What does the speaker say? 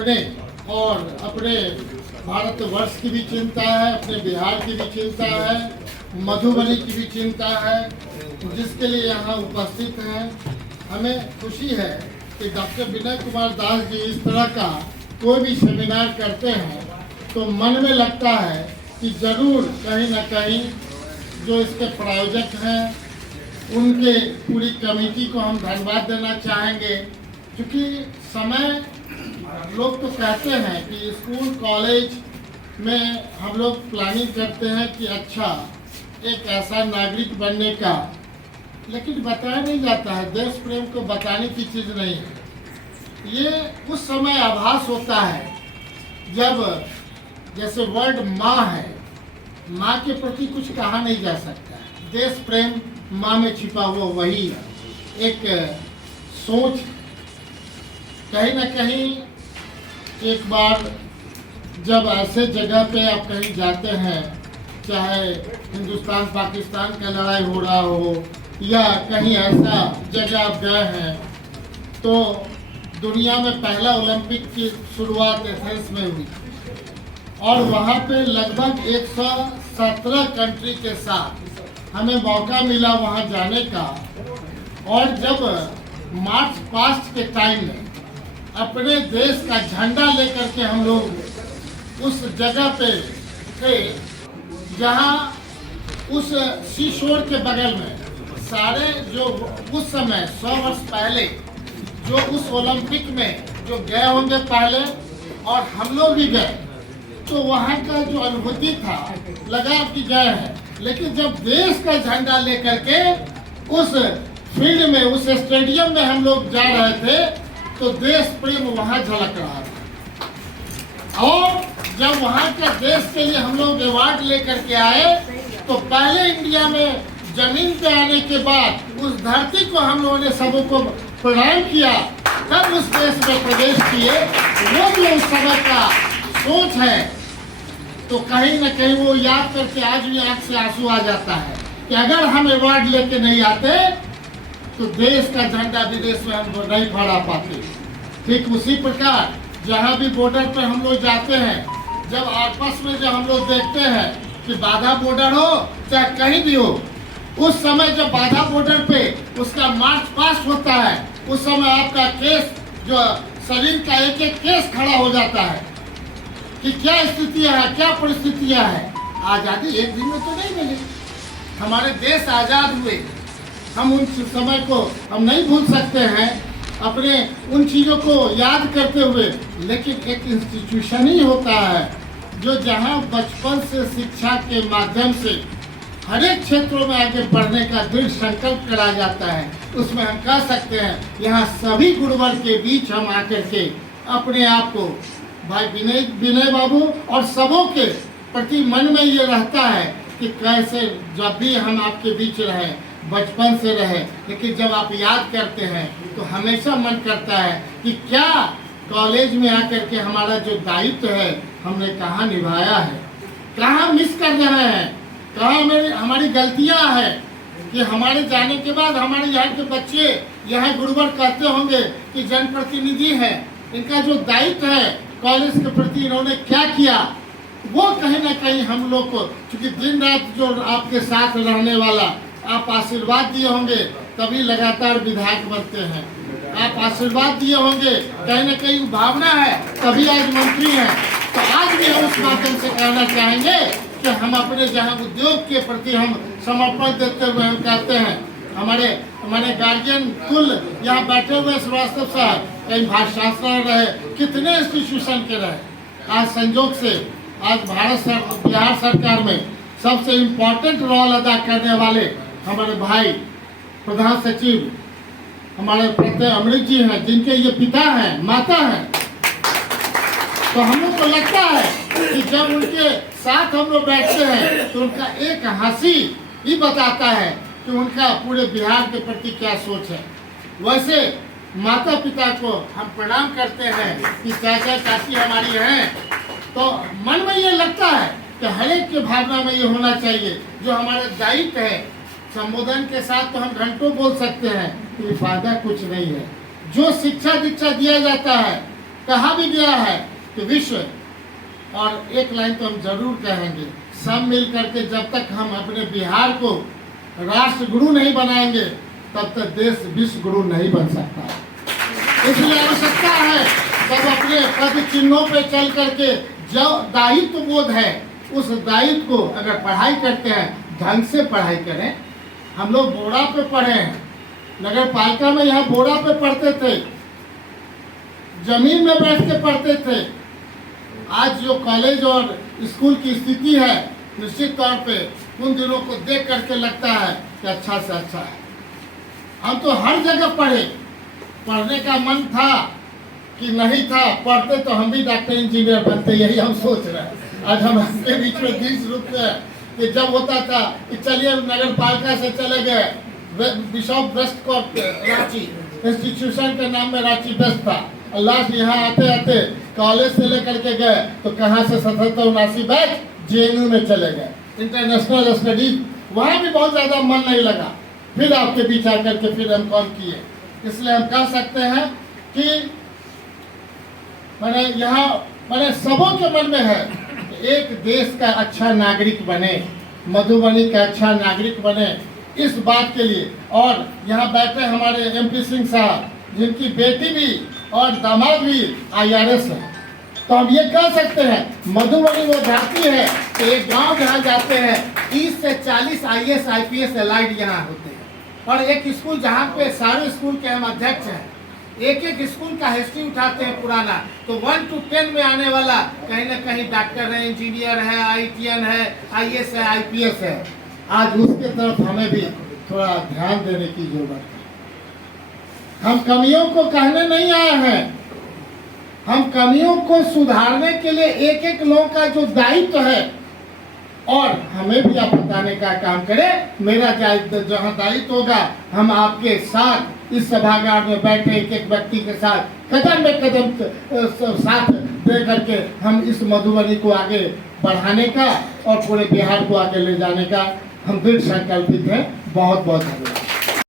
अपने और अपने भारतवर्ष की भी चिंता है, अपने बिहार की भी चिंता है, मधुबनी की भी चिंता है, जिसके लिए यहाँ उपस्थित हैं। हमें खुशी है कि डॉक्टर विनय कुमार दास जी इस तरह का कोई भी सेमिनार करते हैं तो मन में लगता है कि जरूर कहीं ना कहीं जो इसके प्रायोजक हैं उनके पूरी कमेटी को हम धन्यवाद देना चाहेंगे, क्योंकि समय लोग तो कहते हैं कि स्कूल कॉलेज में हम लोग प्लानिंग करते हैं कि अच्छा एक ऐसा नागरिक बनने का, लेकिन बताया नहीं जाता है। देश प्रेम को बताने की चीज़ नहीं है। ये उस समय आभास होता है जब जैसे वर्ड माँ है, माँ के प्रति कुछ कहा नहीं जा सकता। देश प्रेम माँ में छिपा हुआ वही एक सोच। कहीं ना कहीं एक बार जब ऐसे जगह पे आप कहीं जाते हैं, चाहे हिंदुस्तान पाकिस्तान का लड़ाई हो रहा हो या कहीं ऐसा जगह आप गए हैं, तो दुनिया में पहला ओलंपिक की शुरुआत एथेंस में हुई और वहाँ पे लगभग 117 कंट्री के साथ हमें मौका मिला वहाँ जाने का। और जब मार्च पास्ट के टाइम में अपने देश का झंडा लेकर के हम लोग उस जगह पे थे जहाँ उस सी शोर के बगल में सारे जो उस समय 100 वर्ष पहले जो उस ओलंपिक में जो गए होंगे पहले और हम लोग भी गए, तो वहाँ का जो अनुभूति था लगा कि गए हैं। लेकिन जब देश का झंडा लेकर के उस फील्ड में उस स्टेडियम में हम लोग जा रहे थे तो देश प्रेम वहाँ झलक रहा था। और जब वहाँ के देश के लिए हम लोग अवार्ड लेकर के आए तो पहले इंडिया में जमीन पे आने के बाद उस धरती को हम लोगों ने सबों को प्रणाम किया, तब उस देश में प्रवेश किए। वो भी उस समय का सोच है, तो कहीं ना कहीं वो याद करके आज भी आंख से आंसू आ जाता है कि अगर हम अवार्ड लेके नहीं आते तो देश का झंडा विदेश में हम नहीं फहरा पाते। ठीक उसी प्रकार जहाँ भी बॉर्डर पर हम लोग जाते हैं, जब आपस में जब हम लोग देखते हैं कि बाधा बॉर्डर हो चाहे कहीं भी हो, उस समय जब बाधा बॉर्डर पे उसका मार्च पास्ट होता है, उस समय आपका केस जो शरीर का एक एक केस खड़ा हो जाता है कि क्या स्थितियाँ है, क्या परिस्थितियाँ है। आज़ादी एक दिन में तो नहीं मिली, हमारे देश आज़ाद हुए, हम उन समय को हम नहीं भूल सकते हैं अपने उन चीज़ों को याद करते हुए। लेकिन एक इंस्टीट्यूशन ही होता है जो जहाँ बचपन से शिक्षा के माध्यम से हर एक क्षेत्रों में आगे बढ़ने का दृढ़ संकल्प करा जाता है। उसमें हम कह सकते हैं यहाँ सभी गुरुवर के बीच हम आकर के अपने आप को भाई विनय बाबू और सबों के प्रति मन में ये रहता है कि कैसे जब भी हम आपके बीच रहे, बचपन से रहे, लेकिन जब आप याद करते हैं तो हमेशा मन करता है कि क्या कॉलेज में आकर के हमारा जो दायित्व है हमने कहाँ निभाया है, कहाँ मिस कर रहे हैं, कहाँ हमारी गलतियाँ हैं कि हमारे जाने के बाद हमारे यहाँ के बच्चे यहाँ गुरुवर कहते होंगे कि जनप्रतिनिधि हैं, इनका जो दायित्व है कॉलेज के प्रति इन्होंने क्या किया, वो कहीं ना कहीं हम लोग को, क्योंकि दिन रात जो आपके साथ रहने वाला, आप आशीर्वाद दिए होंगे तभी लगातार विधायक बनते हैं, आप आशीर्वाद दिए होंगे कहीं ना कहीं भावना है तभी आज मंत्री हैं। तो आज भी हम उस माध्यम से कहना चाहेंगे कि हम अपने जहाँ उद्योग के प्रति हम समर्पण देते हुए हम कहते हैं, हमारे गार्जियन कुल यहाँ बैठे हुए श्रीवास्तव साहब कहीं वाइस चांसलर रहे, कितने इंस्टीट्यूशन के रहे, आज संजोग से आज बिहार सरकार में सबसे इम्पोर्टेंट रोल अदा करने वाले हमारे भाई प्रधान सचिव हमारे प्रत्यय अमृत जी हैं, जिनके ये पिता हैं, माता हैं। तो हम लोग को लगता है कि जब उनके साथ हम लोग बैठते हैं तो उनका एक हंसी ही बताता है कि उनका पूरे बिहार के प्रति क्या सोच है। वैसे माता पिता को हम प्रणाम करते हैं कि चाचा चाची हमारी हैं, तो मन में ये लगता है कि हर एक के भावना में ये होना चाहिए जो हमारा दायित्व है। संबोधन के साथ तो हम घंटों बोल सकते हैं, तो ये फायदा कुछ नहीं है। जो शिक्षा दीक्षा दिया जाता है कहा भी गया है कि विश्व, और एक लाइन तो हम जरूर कहेंगे, सब मिल करके जब तक हम अपने बिहार को राष्ट्र गुरु नहीं बनाएंगे तब तक देश विश्व गुरु नहीं बन सकता। इसलिए आवश्यकता है सब अपने पद चिन्हों पे चल करके जो दायित्व बोध है उस दायित्व को अगर पढ़ाई करते हैं ढंग से पढ़ाई करें। हम लोग बोरा पे पढ़े हैं, नगर पालिका में यहाँ बोरा पे पढ़ते थे, जमीन में बैठ के पढ़ते थे। आज जो कॉलेज और स्कूल की स्थिति है निश्चित तौर पे उन दिनों को देख करके लगता है कि अच्छा से अच्छा है। हम तो हर जगह पढ़े, पढ़ने का मन था कि नहीं था, पढ़ते तो हम भी डॉक्टर इंजीनियर बनते, यही हम सोच रहे हैं। आज हम आपके बीच में बीच रूप में कि जब होता था कि चलिए नगर पालिका से चले गए Bishop Westcott Ranchi institution के नाम में रांची बेस्ट था, और लास्ट यहाँ आते आते कॉलेज से लेकर के गए तो कहाँ से 77-79 बैच JNU में चले गए, इंटरनेशनल स्टडीज, वहाँ भी बहुत ज़्यादा मन नहीं लगा। फिर आपके बीच आकर के फिर हम कॉल किए। इसलिए हम कह सकते हैं कि मैंने यहाँ मैंने सबों के मन में है एक देश का अच्छा नागरिक बने, मधुबनी का अच्छा नागरिक बने, इस बात के लिए। और यहाँ बैठे हमारे MP सिंह साहब जिनकी बेटी भी और दामाद भी IRS है, तो हम ये कह सकते हैं मधुबनी वो धरती है कि एक गांव जहाँ जाते हैं 30 से 40 IAS IPS एलाइड यहाँ होते हैं। और एक स्कूल जहाँ पे सारे स्कूल के हम अध्यक्ष हैं, एक एक स्कूल का हिस्ट्री उठाते हैं पुराना, तो 1 to 10 में आने वाला कहीं ना कहीं डॉक्टर है, इंजीनियर है, ITN है, IAS है, IPS है। आज उसके तरफ हमें भी थोड़ा ध्यान देने की जरूरत है। हम कमियों को कहने नहीं आए हैं, हम कमियों को सुधारने के लिए एक एक लोगों का जो दायित्व है और हमें भी आप बताने का काम करें। मेरा जहाँ दायित्व होगा हम आपके साथ इस सभागार में बैठे एक एक व्यक्ति के साथ कदम में कदम साथ दे करके हम इस मधुबनी को आगे बढ़ाने का और पूरे बिहार को आगे ले जाने का हम दृढ़ संकल्पित हैं। बहुत बहुत धन्यवाद।